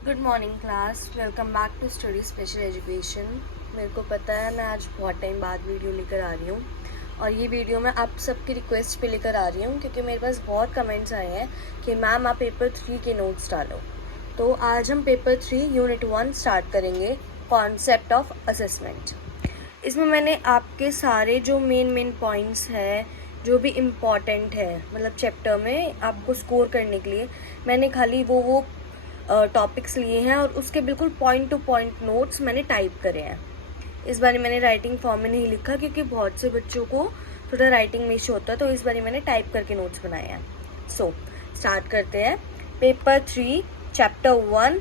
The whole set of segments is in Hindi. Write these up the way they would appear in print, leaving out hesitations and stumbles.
Good morning class, welcome back to study special education. मेरे को पता है मैं आज बहुत टाइम बाद वीडियो लेकर आ रही हूँ और ये वीडियो मैं आप सबकी रिक्वेस्ट पे लेकर आ रही हूँ क्योंकि मेरे पास बहुत कमेंट्स आए हैं कि मैम आप पेपर 3 के नोट्स डालो। तो आज हम पेपर 3 यूनिट 1 स्टार्ट करेंगे, कॉन्सेप्ट ऑफ असेसमेंट। इसमें मैंने आपके सारे जो मेन पॉइंट्स हैं, जो भी इम्पॉर्टेंट है मतलब चैप्टर में आपको स्कोर करने के लिए, मैंने खाली वो टॉपिक्स लिए हैं और उसके बिल्कुल पॉइंट टू पॉइंट नोट्स मैंने टाइप करे हैं। इस बार मैंने राइटिंग फॉर्म में नहीं लिखा क्योंकि बहुत से बच्चों को थोड़ा राइटिंग में इशू होता है, तो इस बार मैंने टाइप करके नोट्स बनाए हैं। सो स्टार्ट करते हैं। Paper 3 chapter 1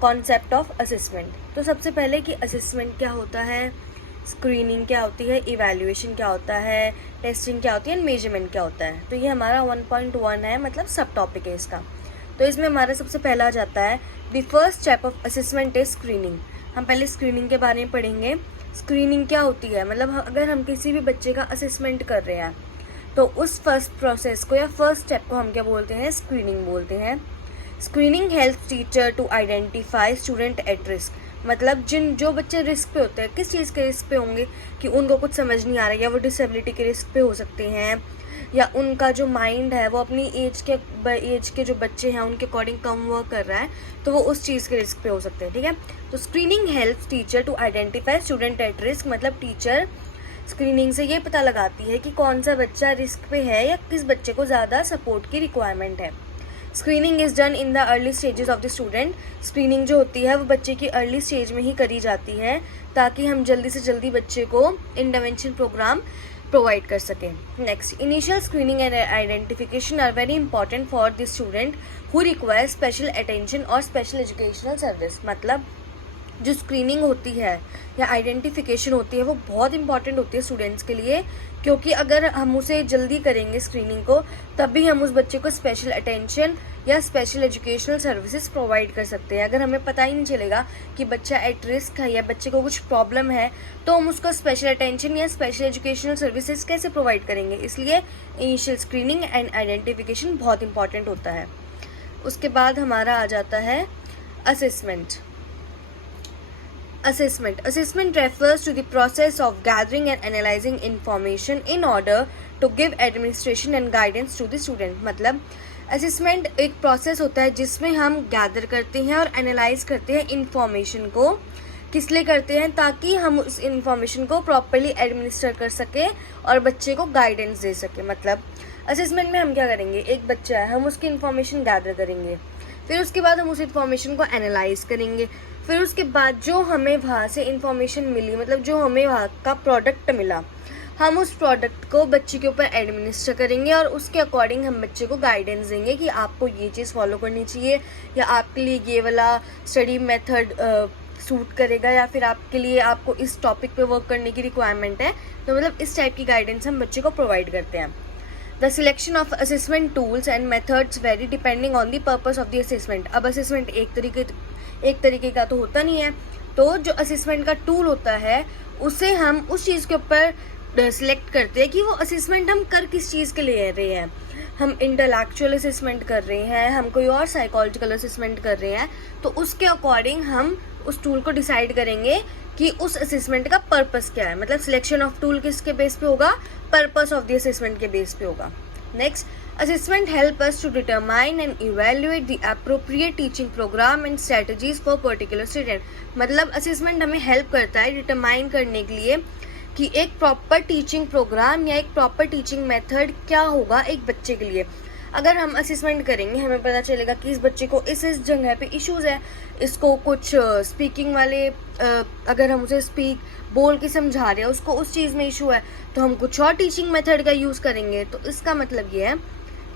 concept of assessment. तो सबसे पहले कि असेसमेंट क्या होता है, स्क्रीनिंग क्या होती है, इवैल्यूएशन क्या होता है, टेस्टिंग क्या होती है, मेजरमेंट क्या होता है। तो ये हमारा 1.1 है, मतलब सब टॉपिक है इसका। तो इसमें हमारा सबसे पहला आ जाता है the first step of assessment is screening. हम पहले स्क्रीनिंग के बारे में पढ़ेंगे। स्क्रीनिंग क्या होती है, मतलब अगर हम किसी भी बच्चे का असेसमेंट कर रहे हैं तो उस फर्स्ट प्रोसेस को या फर्स्ट स्टेप को हम क्या बोलते हैं, स्क्रीनिंग बोलते हैं। Screening help teacher to identify student at risk. मतलब जो बच्चे रिस्क पे होते हैं, किस चीज़ के रिस्क पे होंगे कि उनको कुछ समझ नहीं आ रहा है, या वो डिसेबिलिटी के रिस्क पे हो सकते हैं, या उनका जो माइंड है वो अपनी एज के जो बच्चे हैं उनके अकॉर्डिंग कम वर्क कर रहा है, तो वो उस चीज़ के रिस्क पे हो सकते हैं। ठीक है, तो screening helps teacher to identify student at risk. मतलब टीचर स्क्रीनिंग से ये पता लगाती है कि कौन सा बच्चा रिस्क पे है या किस बच्चे को ज़्यादा सपोर्ट की रिक्वायरमेंट है। Screening is done in the early stages of the student. Screening जो होती है वो बच्चे की अर्ली स्टेज में ही करी जाती है ताकि हम जल्दी से जल्दी बच्चे को इंटरवेंशन प्रोग्राम प्रोवाइड कर सकें। Next, initial screening and identification are very important for the student who require special attention और स्पेशल एजुकेशनल सर्विस। मतलब जो स्क्रीनिंग होती है या आइडेंटिफिकेशन होती है वो बहुत इंपॉर्टेंट होती है स्टूडेंट्स के लिए, क्योंकि अगर हम उसे जल्दी करेंगे स्क्रीनिंग को, तभी हम उस बच्चे को स्पेशल अटेंशन या स्पेशल एजुकेशनल सर्विसेज प्रोवाइड कर सकते हैं। अगर हमें पता ही नहीं चलेगा कि बच्चा एट रिस्क है या बच्चे को कुछ प्रॉब्लम है, तो हम उसको स्पेशल अटेंशन या स्पेशल एजुकेशनल सर्विसेज कैसे प्रोवाइड करेंगे। इसलिए इनिशियल स्क्रीनिंग एंड आइडेंटिफिकेशन बहुत इंपॉर्टेंट होता है। उसके बाद हमारा आ जाता है assessment. Assessment refers to the process of gathering and analyzing information in order to give administration and guidance to the student। मतलब असेसमेंट एक प्रोसेस होता है जिसमें हम गैदर करते हैं और एनालाइज करते हैं इंफॉर्मेशन को। किस लिए करते हैं, ताकि हम उस इंफॉर्मेशन को प्रॉपरली एडमिनिस्टर कर सके और बच्चे को गाइडेंस दे सके। मतलब असेसमेंट में हम क्या करेंगे, एक बच्चा है, हम उसकी इन्फॉर्मेशन गैदर करेंगे, फिर उसके बाद हम उस इन्फॉर्मेशन को एनालाइज करेंगे, फिर उसके बाद जो हमें वहाँ से इन्फॉर्मेशन मिली, मतलब जो हमें वहाँ का प्रोडक्ट मिला, हम उस प्रोडक्ट को बच्चे के ऊपर एडमिनिस्टर करेंगे और उसके अकॉर्डिंग हम बच्चे को गाइडेंस देंगे कि आपको ये चीज़ फॉलो करनी चाहिए, या आपके लिए ये वाला स्टडी मेथड सूट करेगा, या फिर आपके लिए आपको इस टॉपिक पे वर्क करने की रिक्वायरमेंट है। तो मतलब इस टाइप की गाइडेंस हम बच्चे को प्रोवाइड करते हैं। The selection of assessment tools and methods very depending on the purpose of the assessment. अब असेसमेंट एक तरीके का तो होता नहीं है, तो जो असेसमेंट का टूल होता है उसे हम उस चीज़ के ऊपर सिलेक्ट करते हैं कि वो असेसमेंट हम कर किस चीज़ के लिए रहे हैं। हम इंटेलेक्चुअल असेसमेंट कर रहे हैं, हम कोई और साइकोलॉजिकल असेसमेंट कर रहे हैं, तो उसके अकॉर्डिंग हम उस टूल को डिसाइड करेंगे कि उस असेसमेंट का पर्पस क्या है। मतलब सिलेक्शन ऑफ टूल किसके बेस पे होगा, पर्पस ऑफ द असेसमेंट के बेस पे होगा। Next, assessment help us to determine and evaluate the appropriate teaching program and strategies for particular student. मतलब असेसमेंट हमें हेल्प करता है डिटरमाइन करने के लिए कि एक प्रॉपर टीचिंग प्रोग्राम या एक प्रॉपर टीचिंग मेथड क्या होगा एक बच्चे के लिए। अगर हम असेसमेंट करेंगे, हमें पता चलेगा कि इस बच्चे को इस जगह पे इश्यूज़ है, इसको कुछ स्पीकिंग वाले अगर हम उसे बोल के समझा रहे हैं, उसको उस चीज़ में इशू है, तो हम कुछ और टीचिंग मेथड का यूज़ करेंगे। तो इसका मतलब ये है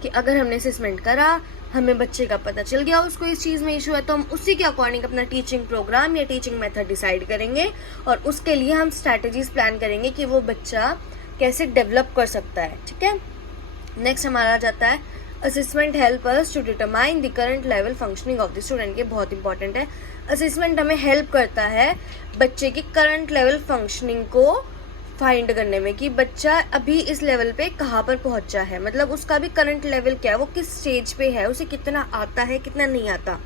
कि अगर हमने असेसमेंट करा, हमें बच्चे का पता चल गया उसको इस चीज़ में इशू है, तो हम उसी के अकॉर्डिंग अपना टीचिंग प्रोग्राम या टीचिंग मेथड डिसाइड करेंगे और उसके लिए हम स्ट्रैटेजीज प्लान करेंगे कि वो बच्चा कैसे डेवलप कर सकता है। ठीक है, नेक्स्ट हमारा आ जाता है assessment help us to determine the current level functioning of the student. ये बहुत इंपॉर्टेंट है। असेसमेंट हमें हेल्प करता है बच्चे की करंट लेवल फंक्शनिंग को फाइंड करने में कि बच्चा अभी इस लेवल पे कहाँ पर पहुंचा है, मतलब उसका भी करंट लेवल क्या है, वो किस स्टेज पे है, उसे कितना आता है कितना नहीं आता।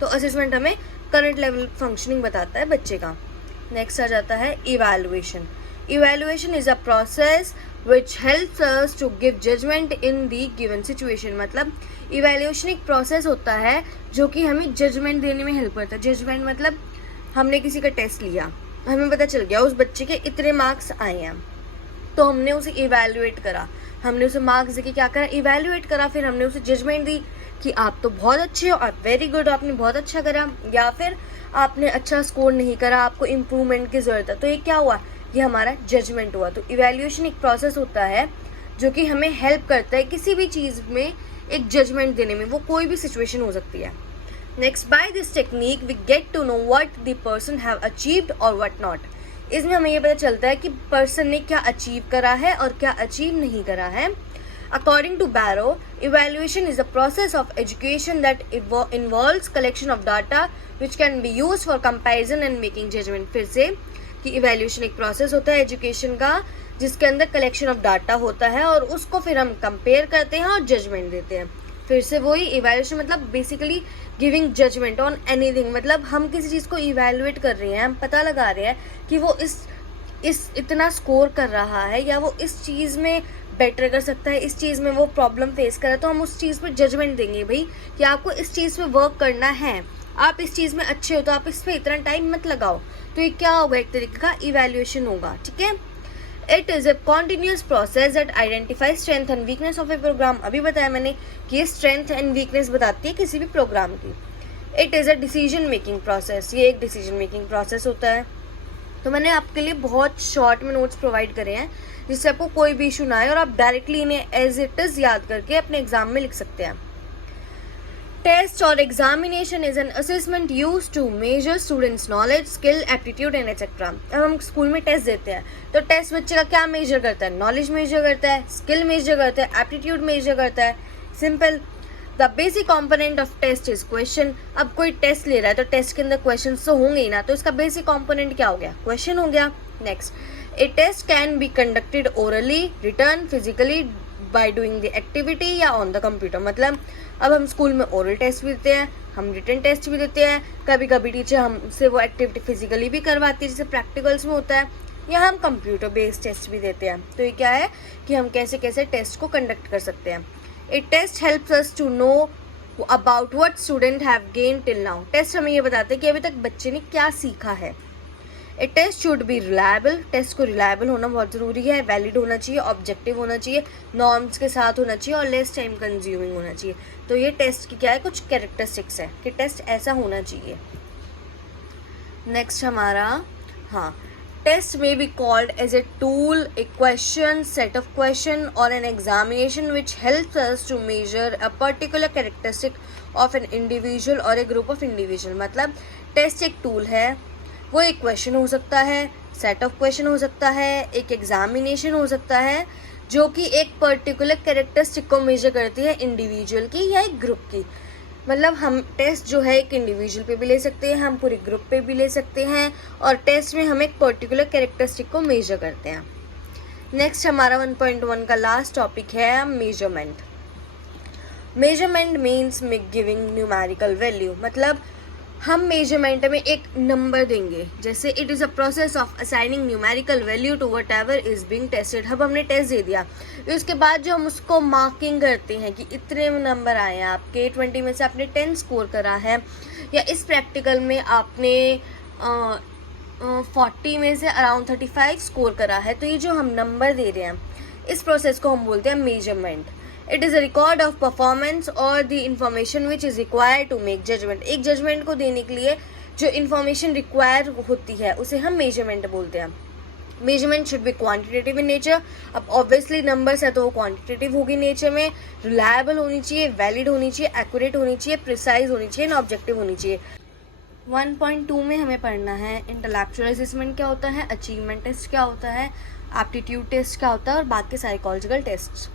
तो असेसमेंट हमें करंट लेवल फंक्शनिंग बताता है बच्चे का। नेक्स्ट आ जाता है evaluation. Evaluation is a process which helps us to give judgment in the given situation. मतलब इवैल्यूएशन एक प्रोसेस होता है जो कि हमें जजमेंट देने में हेल्प करता है। जजमेंट मतलब हमने किसी का टेस्ट लिया, हमें पता चल गया उस बच्चे के इतने मार्क्स आए हैं, तो हमने उसे इवैल्यूएट करा, हमने उसे मार्क्स देके क्या करा, इवैल्यूएट करा। फिर हमने उसे जजमेंट दी कि आप तो बहुत अच्छे हो, आप वेरी गुड, आपने बहुत अच्छा करा, या फिर आपने अच्छा स्कोर नहीं करा, आपको इम्प्रूवमेंट की ज़रूरत है। तो ये क्या हुआ, ये हमारा जजमेंट हुआ। तो इवैल्यूएशन एक प्रोसेस होता है जो कि हमें हेल्प करता है किसी भी चीज़ में एक जजमेंट देने में, वो कोई भी सिचुएशन हो सकती है। Next, by this technique we get to know what the person have achieved और व्हाट नॉट। इसमें हमें ये पता चलता है कि पर्सन ने क्या अचीव करा है और क्या अचीव नहीं करा है। According to Barrow, evaluation is a process of education that involves collection of data which can be used for comparison and making judgment। फिर से कि evaluation एक process होता है education का जिसके अंदर collection of data होता है और उसको फिर हम compare करते हैं और judgment देते हैं। फिर से वही evaluation मतलब basically giving judgment on anything। मतलब हम किसी चीज़ को evaluate कर रहे हैं, हम पता लगा रहे हैं कि वो इस इतना स्कोर कर रहा है या वो इस चीज़ में बेटर कर सकता है, इस चीज़ में वो प्रॉब्लम फेस कर रहा है, तो हम उस चीज़ पर जजमेंट देंगे भाई कि आपको इस चीज़ पे वर्क करना है, आप इस चीज़ में अच्छे हो तो आप इस पर इतना टाइम मत लगाओ। तो ये क्या होगा, एक तरीके का इवैल्यूएशन होगा। ठीक है, it is a continuous process that identify strength and weakness of a program. अभी बताया मैंने कि ये स्ट्रेंथ एंड वीकनेस बताती है किसी भी प्रोग्राम की। It is a decision making process, ये एक डिसीजन मेकिंग प्रोसेस होता है। तो मैंने आपके लिए बहुत शॉर्ट में नोट्स प्रोवाइड करे हैं जिससे आपको कोई भी इशू ना आए और आप डायरेक्टली इन्हें एज इट इज़ याद करके अपने एग्जाम में लिख सकते हैं। टेस्ट और examination is an assessment use to measure students knowledge, skill, aptitude and etcetera. अब हम स्कूल में टेस्ट देते हैं तो टेस्ट बच्चे का क्या मेजर करता है, नॉलेज मेजर करता है, स्किल मेजर करता है, एप्टीट्यूड मेजर करता है। Simple. The basic component of test is question. अब कोई टेस्ट ले रहा है तो टेस्ट के अंदर क्वेश्चन तो होंगे ही ना, तो इसका बेसिक कॉम्पोनेंट क्या हो गया, क्वेश्चन हो गया। Next, a test can be conducted orally, written, physically, by doing the activity या ऑन द कंप्यूटर। मतलब अब हम स्कूल में ओरल टेस्ट भी देते हैं, हम रिटर्न टेस्ट भी देते हैं, कभी कभी टीचर हमसे वो एक्टिविटी फिजिकली भी करवाती है जैसे प्रैक्टिकल्स में होता है, या हम कंप्यूटर बेस्ड टेस्ट भी देते हैं। तो ये क्या है कि हम कैसे कैसे टेस्ट को कंडक्ट कर सकते हैं। A test helps us to know about what student have gain till now. Test हमें ये बताते हैं कि अभी तक बच्चे ने क्या सीखा है। A test should be reliable, test को रिलायबल होना बहुत ज़रूरी है, वैलिड होना चाहिए, ऑब्जेक्टिव होना चाहिए, नॉर्म्स के साथ होना चाहिए और लेस टाइम कंज्यूमिंग होना चाहिए। तो ये टेस्ट की क्या है, कुछ कैरेक्टरिस्टिक्स है कि टेस्ट ऐसा होना चाहिए। नेक्स्ट हमारा, हाँ, test may be called as a tool, a question, set of question or an examination which helps us to measure a particular characteristic of an individual or a group of individual। मतलब टेस्ट एक टूल है, वो एक क्वेश्चन हो सकता है, सेट ऑफ क्वेश्चन हो सकता है, एक एग्जामिनेशन हो सकता है जो कि एक पर्टिकुलर कैरेक्टरिस्टिक को मेजर करती है इंडिविजुअल की या एक ग्रुप की। मतलब हम टेस्ट जो है एक इंडिविजुअल पे भी ले सकते हैं, हम पूरे ग्रुप पे भी ले सकते हैं और टेस्ट में हम एक पर्टिकुलर कैरेक्टरिस्टिक को मेजर करते हैं। नेक्स्ट हमारा 1.1 का लास्ट टॉपिक है measurement. Measurement means giving numerical value. मतलब हम मेजरमेंट में एक नंबर देंगे, जैसे it is a process of assigning numerical value to whatever is being tested. अब हमने टेस्ट दे दिया, उसके बाद जो हम उसको मार्किंग करते हैं कि इतने नंबर आए हैं आपके, 20 में से आपने 10 स्कोर करा है, या इस प्रैक्टिकल में आपने 40 में से अराउंड 35 स्कोर करा है। तो ये जो हम नंबर दे रहे हैं, इस प्रोसेस को हम बोलते हैं measurement. It is a record of performance और the information which is required to make judgement. एक जजमेंट को देने के लिए जो इन्फॉर्मेशन रिक्वायर होती है उसे हम मेजरमेंट बोलते हैं। Measurement should be quantitative in nature. अब ऑब्वियसली नंबर्स है तो वो क्वांटिटेटिव होगी नेचर में, रिलायबल होनी चाहिए, वैलिड होनी चाहिए, एक्यूरेट होनी चाहिए, प्रिसाइज होनी चाहिए, एंड ऑब्जेक्टिव होनी चाहिए। 1.2 में हमें पढ़ना है इंटेलेक्चुअल असेसमेंट क्या होता है, अचीवमेंट टेस्ट क्या होता है, एप्टीट्यूड टेस्ट क्या होता है और बाकी साइकोलॉजिकल टेस्ट।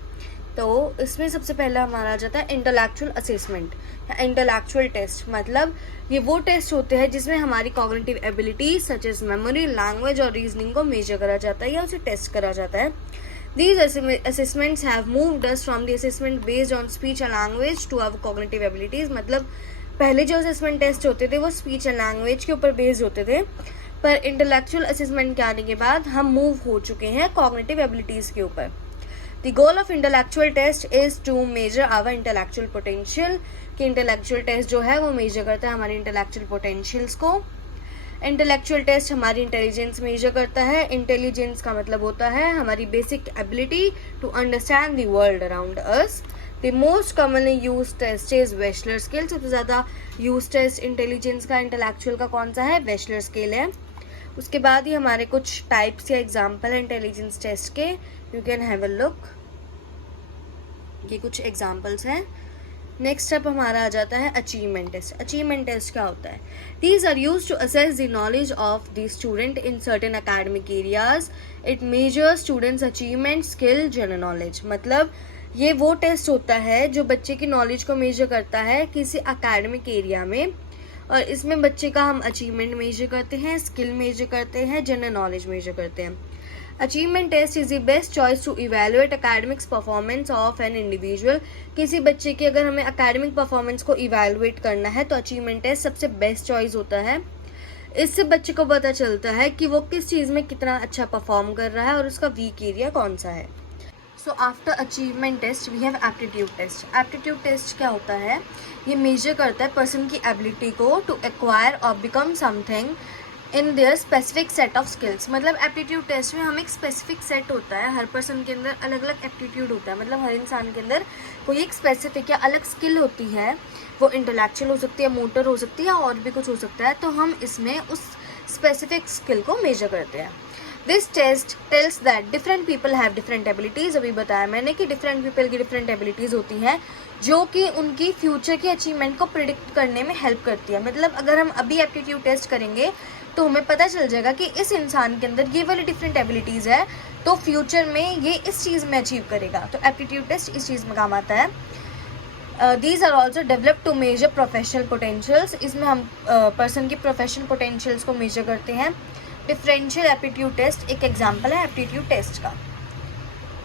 तो इसमें सबसे पहला हमारा आ जाता है इंटेलेक्चुअल असेसमेंट या इंटेलेक्चुअल टेस्ट। मतलब ये वो टेस्ट होते हैं जिसमें हमारी cognitive abilities such as memory, language और रीजनिंग को मेजर करा जाता है या उसे टेस्ट करा जाता है। These assessments have moved us from the assessment based on speech and language to our cognitive abilities। मतलब पहले जो असेसमेंट टेस्ट होते थे वो स्पीच एंड लैंग्वेज के ऊपर बेस्ड होते थे, पर इंटेलेक्चुअल असेसमेंट के आने के बाद हम मूव हो चुके हैं कॉग्निटिव एबिलिटीज़ के ऊपर। The goal of intellectual test is to measure our intellectual potential, कि इंटेलेक्चुअल टेस्ट जो है वो मेजर करता है हमारी इंटेलेक्चुअल पोटेंशियल्स को। इंटेलेक्चुअल टेस्ट हमारी इंटेलिजेंस मेजर करता है। इंटेलिजेंस का मतलब होता है हमारी basic ability to understand the world around us. The most commonly use test is Wechsler scale. सबसे ज़्यादा यूज टेस्ट इंटेलिजेंस का, इंटेलेक्चुअल का कौन सा है? वेशलर स्केल है। उसके बाद ही हमारे कुछ टाइप्स या एग्जाम्पल हैं इंटेलिजेंस टेस्ट के, you can have a look. ये कुछ एग्जाम्पल्स हैं। नेक्स्ट अप हमारा आ जाता है अचीवमेंट टेस्ट। अचीवमेंट टेस्ट क्या होता है? These are use to assess the knowledge of the student in certain academic areas. It measure students achievement, skill, general knowledge. मतलब ये वो टेस्ट होता है जो बच्चे की नॉलेज को मेजर करता है किसी अकेडमिक एरिया में, और इसमें बच्चे का हम अचीवमेंट मेजर करते हैं, स्किल मेजर करते हैं, जनरल नॉलेज मेजर करते हैं। Achievement test is the best choice to evaluate academics performance of an individual. किसी बच्चे की अगर हमें एकेडमिक परफॉर्मेंस को इवेलुएट करना है तो अचीवमेंट टेस्ट सबसे बेस्ट चॉइस होता है। इससे बच्चे को पता चलता है कि वो किस चीज़ में कितना अच्छा परफॉर्म कर रहा है और उसका वीक एरिया कौन सा है। So after achievement test we have aptitude test. Aptitude test क्या होता है? ये मेजर करता है पर्सन की एबिलिटी को टू एक्वायर और become something in their specific set of skills. मतलब एप्टीट्यूड टेस्ट में हम एक स्पेसिफिक सेट होता है, हर पर्सन के अंदर अलग अलग एप्टीट्यूड होता है। मतलब हर इंसान के अंदर कोई एक स्पेसिफिक या अलग स्किल होती है, वो इंटेलेक्चुअल हो सकती है, मोटर हो सकती है, और भी कुछ हो सकता है। तो हम इसमें उस स्पेसिफिक स्किल को मेजर करते हैं। This test tells that different people have different abilities. अभी बताया मैंने कि डिफरेंट पीपल की डिफरेंट एबिलिटीज़ होती हैं जो कि उनकी फ्यूचर की अचीवमेंट को प्रिडिक्ट करने में हेल्प करती है। मतलब अगर हम अभी एप्टीट्यूड टेस्ट करेंगे तो हमें पता चल जाएगा कि इस इंसान के अंदर ये वाली डिफरेंट एबिलिटीज़ है, तो फ्यूचर में ये इस चीज़ में अचीव करेगा। तो एप्टीट्यूड टेस्ट इस चीज़ में काम आता है। These are also develop to measure professional potentials. इसमें हम पर्सन की प्रोफेशनल पोटेंशियल्स को मेजर करते हैं। डिफरेंशियल एप्टीट्यूड टेस्ट एक एग्जाम्पल है एप्टीट्यूड टेस्ट का।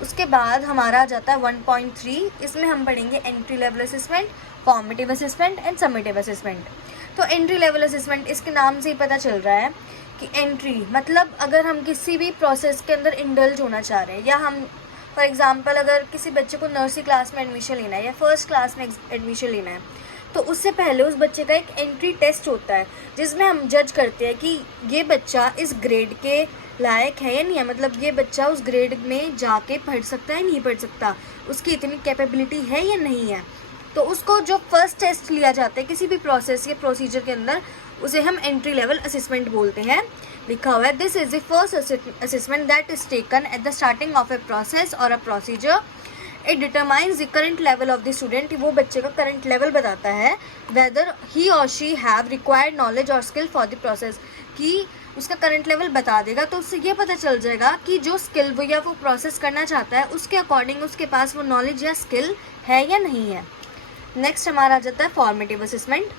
उसके बाद हमारा आ जाता है 1.3। इसमें हम पढ़ेंगे entry level assessment, formative assessment and summative assessment. तो एंट्री लेवल असेसमेंट, इसके नाम से ही पता चल रहा है कि एंट्री मतलब अगर हम किसी भी प्रोसेस के अंदर इंडल्ज होना चाह रहे हैं, या हम फॉर एग्जांपल अगर किसी बच्चे को नर्सरी क्लास में एडमिशन लेना है या फर्स्ट क्लास में एडमिशन लेना है, तो उससे पहले उस बच्चे का एक एंट्री टेस्ट होता है जिसमें हम जज करते हैं कि ये बच्चा इस ग्रेड के लायक है या नहीं है। मतलब ये बच्चा उस ग्रेड में जाके पढ़ सकता है, नहीं पढ़ सकता, उसकी इतनी कैपेबिलिटी है या नहीं है। तो उसको जो फर्स्ट टेस्ट लिया जाता है किसी भी प्रोसेस या प्रोसीजर के अंदर, उसे हम एंट्री लेवल असेसमेंट बोलते हैं। लिखा हुआ है this is the first assessment that is taken at the starting of a process और a procedure. It determines the current level of the student. वो बच्चे का करंट लेवल बताता है वेदर ही और शी हैव रिक्वायर्ड नॉलेज और स्किल फॉर द प्रोसेस, कि उसका करंट लेवल बता देगा। तो उससे ये पता चल जाएगा कि जो स्किल वो या वो प्रोसेस करना चाहता है उसके अकॉर्डिंग उसके पास वो नॉलेज या स्किल है या नहीं है। नेक्स्ट हमारा आ जाता है formative assessment.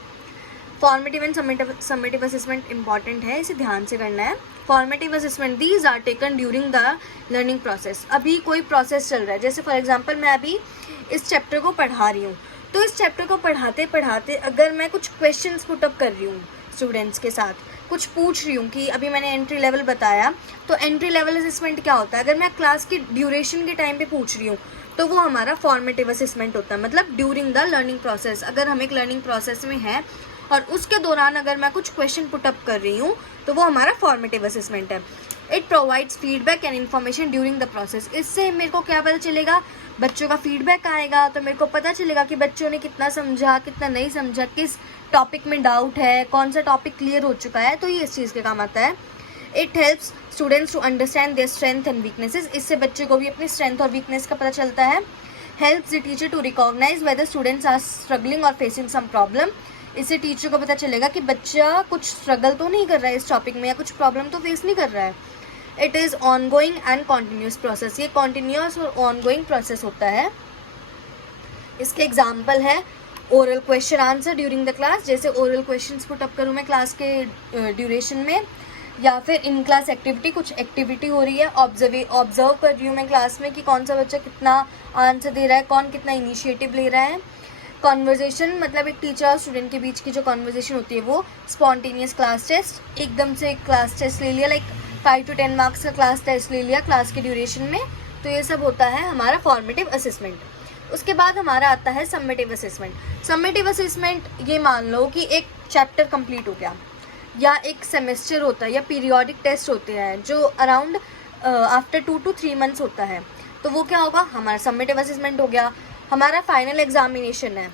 Formative and summative assessment important है, इसे ध्यान से करना है। Formative assessment these are taken during the learning process. अभी कोई प्रोसेस चल रहा है, जैसे फॉर एग्जांपल मैं अभी इस चैप्टर को पढ़ा रही हूँ, तो इस चैप्टर को पढ़ाते पढ़ाते अगर मैं कुछ क्वेश्चंस पुट अप कर रही हूँ स्टूडेंट्स के साथ, कुछ पूछ रही हूँ कि अभी मैंने एंट्री लेवल बताया, तो एंट्री लेवल असेसमेंट क्या होता है? अगर मैं क्लास की ड्यूरेशन के टाइम पे पूछ रही हूँ तो वो हमारा फॉर्मेटिव असेसमेंट होता है। मतलब ड्यूरिंग द लर्निंग प्रोसेस, अगर हम एक लर्निंग प्रोसेस में हैं और उसके दौरान अगर मैं कुछ क्वेश्चन पुट अप कर रही हूँ तो वो हमारा फॉर्मेटिव असेसमेंट है। It provides feedback and information during the process. इससे मेरे को क्या पता चलेगा? बच्चों का फीडबैक आएगा तो मेरे को पता चलेगा कि बच्चों ने कितना समझा, कितना नहीं समझा, किस टॉपिक में डाउट है, कौन सा टॉपिक क्लियर हो चुका है। तो ये इस चीज़ के काम आता है। It helps students to understand their strength and weaknesses. इससे बच्चे को भी अपनी स्ट्रेंथ और वीकनेस का पता चलता है। Helps the teacher to recognise whether students are struggling और फेसिंग सम प्रॉब्लम। इससे टीचर को पता चलेगा कि बच्चा कुछ स्ट्रगल तो नहीं कर रहा है इस टॉपिक में, या कुछ प्रॉब्लम तो फेस नहीं कर रहा है। It is ongoing and continuous process. ये कॉन्टीन्यूस और ऑनगोइंग प्रोसेस होता है। इसके एग्जाम्पल है oral question answer during the class. जैसे ओरल क्वेश्चंस पुट अप करूँ मैं क्लास के ड्यूरेशन में, या फिर इन क्लास एक्टिविटी, कुछ एक्टिविटी हो रही है, ऑब्जर्व कर रही हूँ मैं क्लास में कि कौन सा बच्चा कितना आंसर दे रहा है, कौन कितना इनिशिएटिव ले रहा है। कॉन्वर्जेशन मतलब एक टीचर और स्टूडेंट के बीच की जो कॉन्वर्जेशन होती है वो। स्पॉन्टेनियस क्लास टेस्ट, एकदम से क्लास टेस्ट ले लिया, लाइक 5 to 10 मार्क्स का क्लास टेस्ट ले लिया क्लास के ड्यूरेशन में, तो ये सब होता है हमारा फॉर्मेटिव असेसमेंट। उसके बाद हमारा आता है समेटिव असेसमेंट। समेटिव असेसमेंट ये मान लो कि एक चैप्टर कंप्लीट हो गया, या एक सेमेस्टर होता है, या पीरियोडिक टेस्ट होते हैं जो अराउंड आफ्टर 2 to 3 मंथ्स होता है, तो वो क्या होगा, हमारा समेटिव असेसमेंट हो गया। हमारा फाइनल एग्जामिनेशन है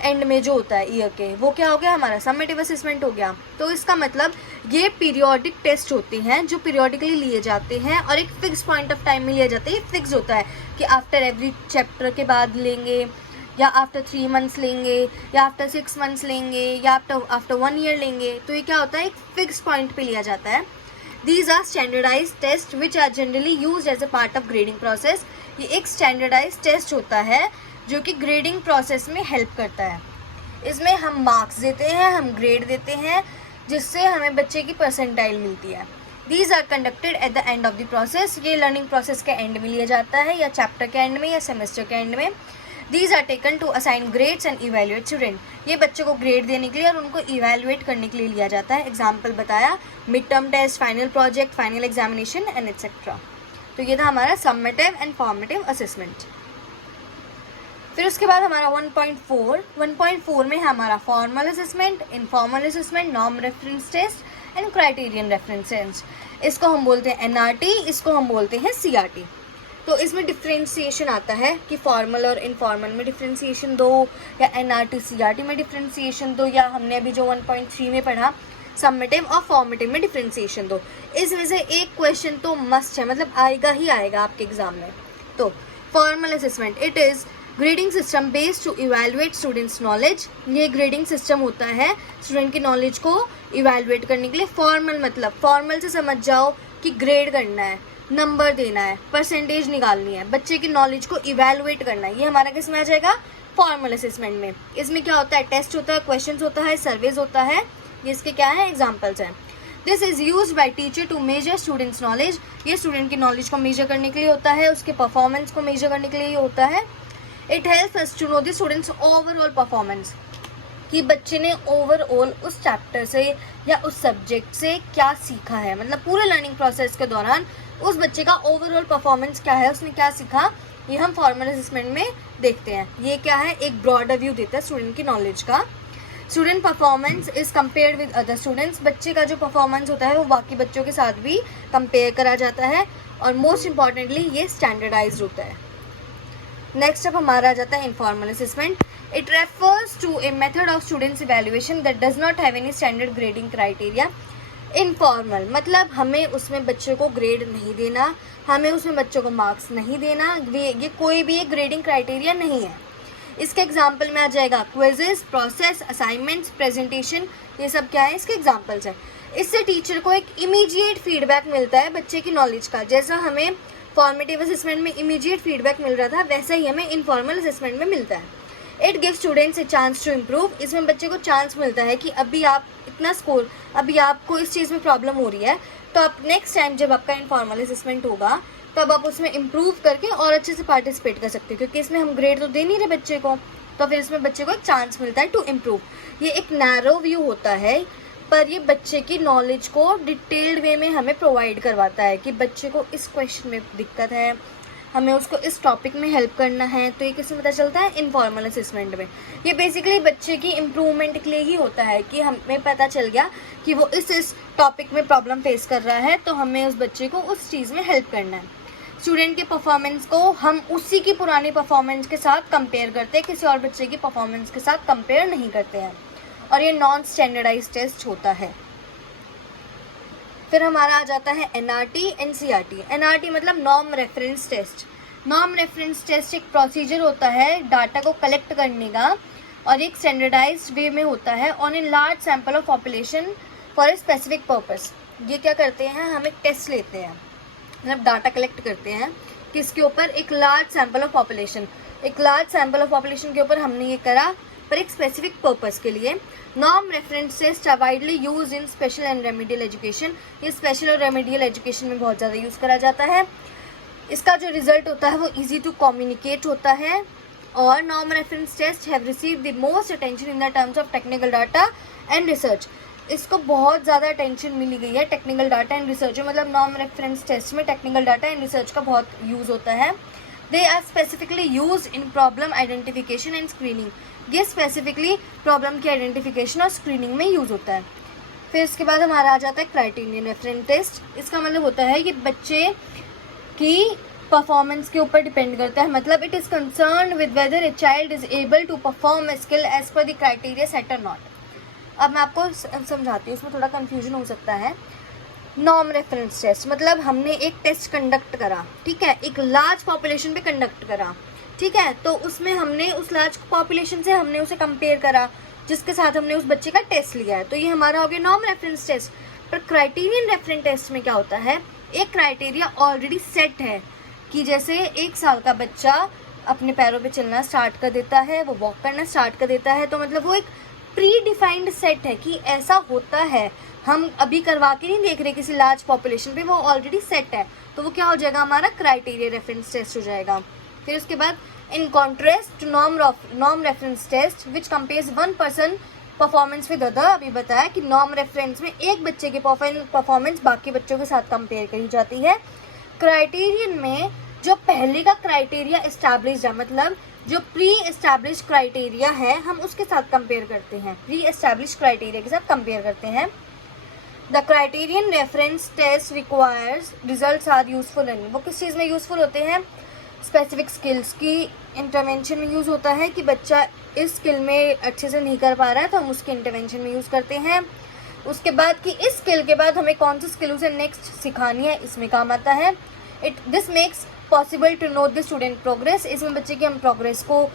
एंड में जो होता है ईयर के, वो क्या हो गया, हमारा समेटिव असेसमेंट हो गया। तो इसका मतलब ये पीरियोडिक टेस्ट होते हैं जो पीरियोडिकली लिए जाते हैं और एक फिक्स पॉइंट ऑफ टाइम में लिए जाते हैं। फिक्स होता है कि आफ्टर एवरी चैप्टर के बाद लेंगे, या आफ्टर 3 मंथ्स लेंगे, या आफ्टर 6 मंथ्स लेंगे, या आफ्टर 1 ईयर लेंगे। तो ये क्या होता है, एक फिक्स पॉइंट पे लिया जाता है। These are standardized tests which are generally used as a part of grading process। ये एक standardized test होता है जो कि grading process में help करता है। इसमें हम marks देते हैं, हम grade देते हैं, जिससे हमें बच्चे की percentile मिलती है। These are conducted at the end of the process। ये learning process के end में लिया जाता है, या chapter के end में, या semester के end में। These are taken to assign grades and evaluate student। ये बच्चों को ग्रेड देने के लिए और उनको इवेल्युएट करने के लिए लिया जाता है। एग्जाम्पल बताया, mid term test, final project, final examination and etcetera. तो ये था हमारा समेटिव एंड फॉर्मेटिव असेसमेंट। फिर उसके बाद हमारा 1.4 में है हमारा formal assessment, informal assessment, norm reference test and criterion reference test. इसको हम बोलते हैं एनआरटी, इसको हम बोलते हैं सीआरटी। तो इसमें डिफ्रेंशिएशन आता है कि फॉर्मल और इनफॉर्मल में डिफ्रेंशिएशन दो, या एनआरटी सीआरटी में डिफ्रेंशिएशन दो, या हमने अभी जो 1.3 में पढ़ा समेटिव और फॉर्मेटिव में डिफ्रेंशिएशन दो। इसमें से एक क्वेश्चन तो मस्ट है, मतलब आएगा ही आएगा आपके एग्जाम में। तो formal assessment, it is grading system based to evaluate students knowledge. ये ग्रेडिंग सिस्टम होता है स्टूडेंट की नॉलेज को इवेलुएट करने के लिए। फॉर्मल मतलब फॉर्मल से समझ जाओ कि ग्रेड करना है, नंबर देना है, परसेंटेज निकालनी है, बच्चे की नॉलेज को इवेलुएट करना है। ये हमारा किस में आ जाएगा, फॉर्मल असेसमेंट में। इसमें क्या होता है, टेस्ट होता है, क्वेश्चंस होता है, सर्वेज होता है। ये इसके क्या है, एग्जांपल्स हैं। This is used by teacher to measure students knowledge. ये स्टूडेंट की नॉलेज को मेजर करने के लिए होता है, उसके परफॉर्मेंस को मेजर करने के लिए होता है। It helps us to know the students overall performance, कि बच्चे ने ओवरऑल उस चैप्टर से या उस सब्जेक्ट से क्या सीखा है, मतलब पूरे लर्निंग प्रोसेस के दौरान उस बच्चे का ओवरऑल परफॉर्मेंस क्या है, उसने क्या सीखा, ये हम फॉर्मल असेसमेंट में देखते हैं। ये क्या है, एक ब्रॉडर व्यू देता है स्टूडेंट की नॉलेज का। Student performance is compared with other students. बच्चे का जो परफॉर्मेंस होता है वो बाकी बच्चों के साथ भी कंपेयर करा जाता है, और मोस्ट इंपॉर्टेंटली ये स्टैंडर्डाइज्ड होता है। नेक्स्ट अब हमारा आ जाता है informal assessment. It refers to a method of students evaluation that does not have any standard grading criteria. Informal मतलब हमें उसमें बच्चों को ग्रेड नहीं देना, हमें उसमें बच्चों को मार्क्स नहीं देना, ये कोई भी एक ग्रेडिंग क्राइटेरिया नहीं है। इसके एग्जाम्पल में आ जाएगा क्विजेस, प्रोसेस, असाइनमेंट्स, प्रेजेंटेशन, ये सब क्या है, इसके एग्जाम्पल्स हैं। इससे टीचर को एक इमीडिएट फीडबैक मिलता है बच्चे की नॉलेज का। जैसा हमें फॉर्मेटिव असेसमेंट में इमीडिएट फीडबैक मिल रहा था, वैसा ही हमें इनफॉर्मल असेसमेंट में मिलता है। It give students a chance to improve. इसमें बच्चे को चांस मिलता है कि अभी आप इतना स्कोर, अभी आपको इस चीज़ में प्रॉब्लम हो रही है, तो आप नेक्स्ट टाइम जब आपका इनफॉर्मल असेसमेंट होगा तब आप उसमें इम्प्रूव करके और अच्छे से पार्टिसिपेट कर सकते हो, क्योंकि इसमें हम ग्रेड तो दे नहीं रहे बच्चे को, तो फिर इसमें बच्चे को एक चांस मिलता है टू इम्प्रूव। ये एक नैरो व्यू होता है, पर ये बच्चे की नॉलेज को डिटेल्ड वे में हमें प्रोवाइड करवाता है कि बच्चे को इस क्वेश्चन में दिक्कत है, हमें उसको इस टॉपिक में हेल्प करना है। तो ये किससे पता चलता है, इनफॉर्मल असेसमेंट में। ये बेसिकली बच्चे की इम्प्रूवमेंट के लिए ही होता है कि हमें पता चल गया कि वो इस टॉपिक में प्रॉब्लम फेस कर रहा है, तो हमें उस बच्चे को उस चीज़ में हेल्प करना है। स्टूडेंट के परफॉर्मेंस को हम उसी की पुरानी परफॉर्मेंस के साथ कंपेयर करते हैं, किसी और बच्चे की परफॉर्मेंस के साथ कंपेयर नहीं करते हैं, और ये नॉन स्टैंडर्डाइज्ड टेस्ट होता है। फिर हमारा आ जाता है एनआरटी एंड सीआरटी। एनआरटी मतलब norm reference test. Norm reference test एक प्रोसीजर होता है डाटा को कलेक्ट करने का, और एक स्टैंडर्डाइज्ड वे में होता है on a large sample of population for a specific purpose. ये क्या करते हैं, हम एक टेस्ट लेते हैं, मतलब डाटा कलेक्ट करते हैं किसके ऊपर, एक लार्ज सैंपल ऑफ पॉपुलेशन। एक लार्ज सैंपल ऑफ पॉपुलेशन के ऊपर हमने ये करा, पर एक स्पेसिफिक पर्पस के लिए। Norm reference test are widely use in special and remedial education. ये स्पेशल और रेमेडियल एजुकेशन में बहुत ज़्यादा यूज़ करा जाता है। इसका जो रिजल्ट होता है वो इजी टू कम्युनिकेट होता है, or norm reference tests have received the most attention in the terms of technical data and research. इसको बहुत ज़्यादा अटेंशन मिली गई है टेक्निकल डाटा एंड रिसर्च में, मतलब नॉर्म रेफरेंस टेस्ट में टेक्निकल डाटा एंड रिसर्च का बहुत यूज़ होता है. They are specifically use in problem identification and screening. ये स्पेसिफिकली प्रॉब्लम की आइडेंटिफिकेशन और स्क्रीनिंग में यूज़ होता है. फिर इसके बाद हमारा आ जाता है क्राइटेरियन रेफरेंस टेस्ट. इसका मतलब होता है कि बच्चे की परफॉर्मेंस के ऊपर डिपेंड करता है, मतलब it is concern with whether a child is able to perform a skill as per the criteria set और नॉट. अब मैं आपको समझाती हूँ, इसमें थोड़ा कन्फ्यूजन हो सकता है. नॉर्म रेफरेंस टेस्ट मतलब हमने एक टेस्ट कंडक्ट करा, ठीक है, एक लार्ज पॉपुलेशन पे कंडक्ट करा, ठीक है, तो उसमें हमने उस लार्ज पॉपुलेशन से हमने उसे कंपेयर करा जिसके साथ हमने उस बच्चे का टेस्ट लिया है, तो ये हमारा हो गया नॉर्म रेफरेंस टेस्ट. पर क्राइटेरियन रेफरेंस टेस्ट में क्या होता है, एक क्राइटेरिया ऑलरेडी सेट है कि जैसे 1 साल का बच्चा अपने पैरों पे चलना स्टार्ट कर देता है, वो वॉक करना स्टार्ट कर देता है, तो मतलब वो एक प्री डिफाइंड सेट है कि ऐसा होता है. हम अभी करवा के नहीं देख रहे किसी लार्ज पॉपुलेशन पे, वो ऑलरेडी सेट है, तो वो क्या हो जाएगा, हमारा क्राइटेरिया रेफरेंस टेस्ट हो जाएगा. फिर उसके बाद in contrast to norm reference test which compares one person performance with other. अभी बताया कि नॉर्म रेफरेंस में एक बच्चे की परफॉर्मेंस बाकी बच्चों के साथ कंपेयर करी जाती है. क्राइटेरियन में जो पहले का क्राइटेरिया एस्टैब्लिश्ड है, मतलब जो प्री एस्टैब्लिश क्राइटेरिया है, हम उसके साथ कंपेयर करते हैं, प्री एस्टैब्लिश क्राइटेरिया के साथ कंपेयर करते हैं. The criterion reference test requires results are useful in. वो किस चीज़ में यूजफुल होते हैं, स्पेसिफिक स्किल्स की इंटरवेंशन में यूज़ होता है कि बच्चा इस स्किल में अच्छे से नहीं कर पा रहा है तो हम उसके इंटरवेंशन में यूज़ करते हैं. उसके बाद कि इस स्किल के बाद हमें कौन सी स्किल उसे नेक्स्ट सिखानी है, इसमें काम आता है. This makes possible to know the student progress. इसमें बच्चे की हम प्रोग्रेस को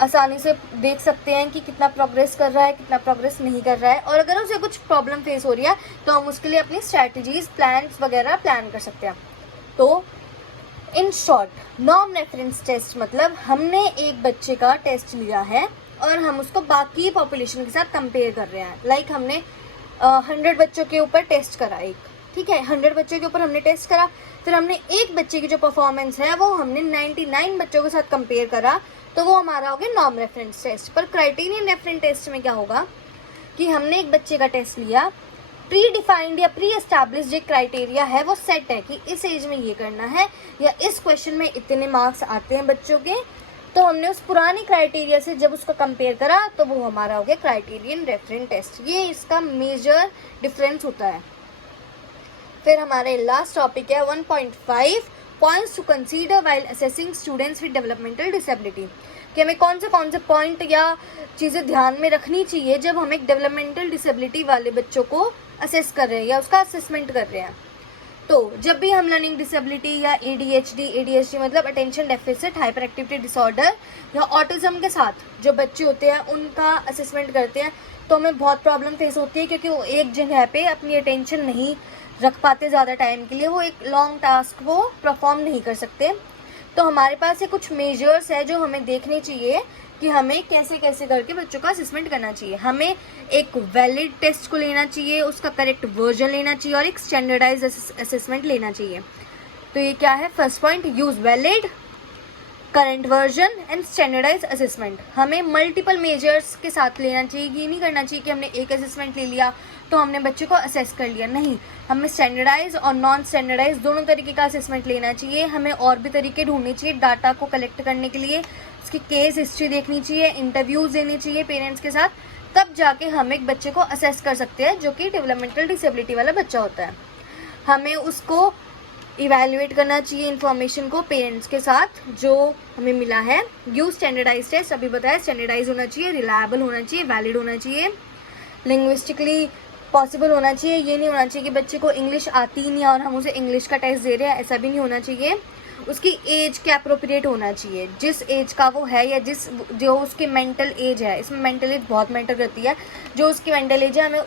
आसानी से देख सकते हैं कि कितना प्रोग्रेस कर रहा है, कितना प्रोग्रेस नहीं कर रहा है, और अगर उसे कुछ प्रॉब्लम फेस हो रही है तो हम उसके लिए अपनी स्ट्रैटेजीज प्लान्स वगैरह प्लान कर सकते हैं. तो in short norm reference test मतलब हमने एक बच्चे का टेस्ट लिया है और हम उसको बाकी पॉपुलेशन के साथ कंपेयर कर रहे हैं. लाइक हमने 100 बच्चों के ऊपर टेस्ट करा एक, ठीक है, 100 बच्चों के ऊपर हमने टेस्ट करा, फिर हमने एक बच्चे की जो परफॉर्मेंस है वो हमने 99 बच्चों के साथ कंपेयर करा, तो वो हमारा हो गया नॉर्म रेफरेंस टेस्ट. पर क्राइटेरियन रेफरेंस टेस्ट में क्या होगा कि हमने एक बच्चे का टेस्ट लिया, प्री डिफाइंड या प्री एस्टैब्लिश्ड एक क्राइटेरिया है, वो सेट है कि इस एज में ये करना है या इस क्वेश्चन में इतने मार्क्स आते हैं बच्चों के, तो हमने उस पुरानी क्राइटेरिया से जब उसको कंपेयर करा तो वो हमारा हो गया क्राइटेरियन रेफरेंस टेस्ट. ये इसका मेजर डिफरेंस होता है. फिर हमारे लास्ट टॉपिक है 1.5 points to consider while assessing students with developmental disability. कि हमें कौन से पॉइंट या चीज़ें ध्यान में रखनी चाहिए जब हम एक डेवलपमेंटल डिसेबिलिटी वाले बच्चों को असेस कर रहे हैं या उसका असेसमेंट कर रहे हैं. तो जब भी हम लर्निंग डिसेबिलिटी या ADHD मतलब attention deficit hyper activity disorder या ऑटिज्म के साथ जो बच्चे होते हैं उनका असेसमेंट करते हैं, तो हमें बहुत प्रॉब्लम फेस होती है क्योंकि वो एक जगह पे अपनी अटेंशन नहीं रख पाते ज़्यादा टाइम के लिए, वो एक लॉन्ग टास्क वो परफॉर्म नहीं कर सकते. तो हमारे पास ये कुछ मेजर्स है जो हमें देखने चाहिए कि हमें कैसे कैसे करके बच्चों का असेसमेंट करना चाहिए. हमें एक वैलिड टेस्ट को लेना चाहिए, उसका करेक्ट वर्जन लेना चाहिए और एक स्टैंडर्डाइज असेसमेंट लेना चाहिए. तो ये क्या है, first point, use valid, current version and standardize assessment. हमें मल्टीपल मेजर्स के साथ लेना चाहिए. ये नहीं करना चाहिए कि हमने एक असेसमेंट ले लिया तो हमने बच्चे को असेस कर लिया, नहीं, हमें स्टैंडर्डाइज और नॉन स्टैंडर्डाइज दोनों तरीके का असेसमेंट लेना चाहिए. हमें और भी तरीके ढूंढने चाहिए डाटा को कलेक्ट करने के लिए, उसकी केस हिस्ट्री देखनी चाहिए, इंटरव्यूज देनी चाहिए पेरेंट्स के साथ, तब जाके हम एक बच्चे को असेस कर सकते हैं जो कि डेवलपमेंटल डिसेबिलिटी वाला बच्चा होता है. हमें उसको इवैल्यूएट करना चाहिए इन्फॉर्मेशन को पेरेंट्स के साथ जो हमें मिला है. यूज स्टैंडर्डाइज टेस्ट, अभी बताया स्टैंडर्डाइज होना चाहिए, रिलायबल होना चाहिए, वैलिड होना चाहिए, लिंग्विस्टिकली पॉसिबल होना चाहिए. ये नहीं होना चाहिए कि बच्चे को इंग्लिश आती ही नहीं है और हम उसे इंग्लिश का टेस्ट दे रहे हैं, ऐसा भी नहीं होना चाहिए. उसकी एज के अप्रोप्रिएट होना चाहिए, जिस एज का वो है या जो उसकी मेंटल एज है. इसमें मेंटल एज बहुत मैटर करती है. जो उसकी मेंटल एज है हमें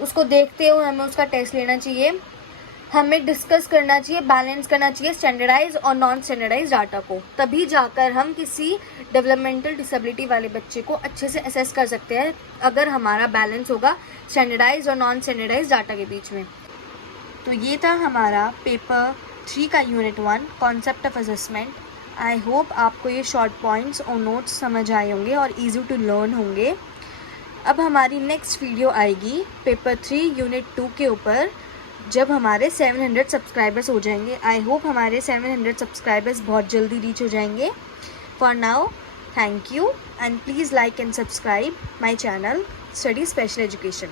उसको देखते हुए हमें उसका टेस्ट लेना चाहिए. हमें डिस्कस करना चाहिए, बैलेंस करना चाहिए स्टैंडर्डाइज और नॉन स्टैंडर्डाइज डाटा को, तभी जाकर हम किसी डेवलपमेंटल डिसेबिलिटी वाले बच्चे को अच्छे से असेस कर सकते हैं अगर हमारा बैलेंस होगा स्टैंडर्डाइज और नॉन स्टैंडर्डाइज डाटा के बीच में. तो ये था हमारा पेपर 3 का unit 1 concept of assessment. I hope आपको ये शॉर्ट पॉइंट्स और नोट्स समझ आए होंगे और ईजी टू लर्न होंगे। अब हमारी नेक्स्ट वीडियो आएगी पेपर 3 यूनिट 2 के ऊपर, जब हमारे 700 सब्सक्राइबर्स हो जाएंगे। आई होप हमारे 700 सब्सक्राइबर्स बहुत जल्दी रीच हो जाएंगे। For now, thank you and please like and subscribe my channel study special education.